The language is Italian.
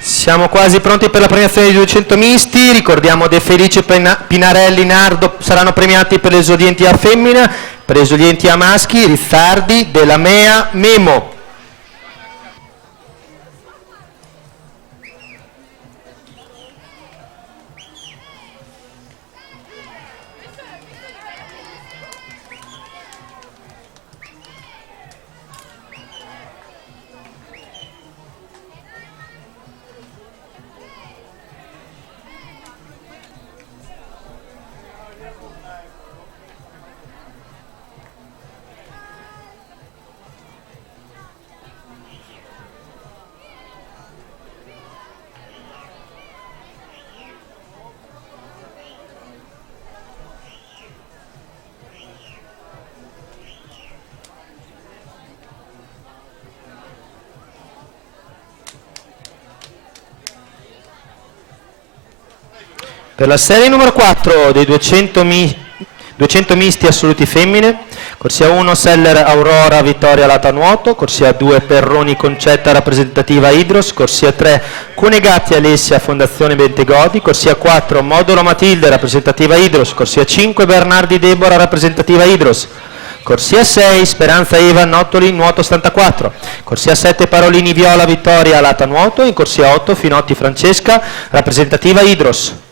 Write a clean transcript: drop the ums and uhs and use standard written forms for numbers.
Siamo quasi pronti per la premiazione di 200 misti. Ricordiamo De Felice, Pinarelli, Nardo saranno premiati per le esordienti a femmina, per le esordienti a maschi, Rizzardi, Della Mea, Memo. Per la serie numero 4 dei 200 misti assoluti femmine, corsia 1 Seller Aurora Vittoria Lata Nuoto, corsia 2 Perroni Concetta rappresentativa Idros, corsia 3 Cunegatti Alessia Fondazione Bentegodi, corsia 4 Modulo Matilde rappresentativa Idros, corsia 5 Bernardi Debora rappresentativa Idros, corsia 6 Speranza Eva Nottoli Nuoto 74, corsia 7 Parolini Viola Vittoria Lata Nuoto, in corsia 8 Finotti Francesca rappresentativa Idros.